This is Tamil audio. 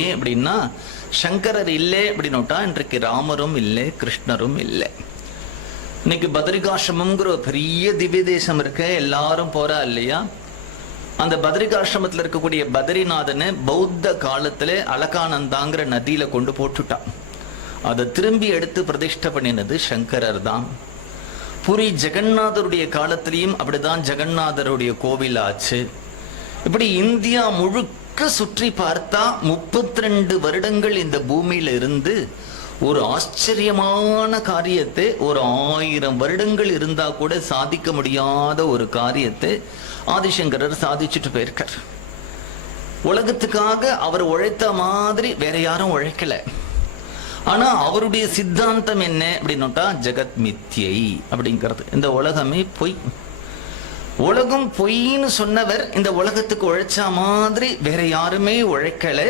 ஏன் அப்படின்னா சங்கரர் இல்லை அப்படின்னுட்டா இன்றைக்கு ராமரும் இல்லை, கிருஷ்ணரும் இல்லை. இன்னைக்கு பத்ரிகாசிரமம்ங்கிற ஒரு பெரிய திவ்ய தேசம் இருக்க, எல்லாரும் போறா இல்லையா? அந்த பத்ரிகாசிரமத்தில் இருக்கக்கூடிய பத்ரிநாதனை பௌத்த காலத்துல அலகானந்தாங்கிற நதியில கொண்டு போட்டுட்டான். அதை திரும்பி எடுத்து பிரதிஷ்டை பண்ணினது சங்கரர் தான். புரி ஜெகநாதருடைய காலத்திலையும் அப்படிதான் ஜெகநாதருடைய கோவில் ஆச்சு. இப்படி இந்தியா முழுக்க சுற்றி பார்த்தா 32 வருடங்கள் இந்த பூமியில இருந்து ஒரு ஆச்சரியமான காரியத்தை, ஒரு 1000 வருடங்கள் இருந்தா கூட சாதிக்க முடியாத ஒரு காரியத்தை ஆதிசங்கரர் சாதிச்சுட்டு போயிருக்கார். உலகத்துக்காக அவர் உழைத்த மாதிரி வேற யாரும் உழைக்கல. ஆனா அவருடைய சித்தாந்தம் என்ன அப்படின்னுட்டா ஜெகத் மித்யை அப்படிங்கிறது. இந்த உலகமே பொய், உலகம் பொய்ன்னு சொன்னவர் இந்த உலகத்துக்கு உழைச்ச மாதிரி வேற யாருமே உழைக்கல.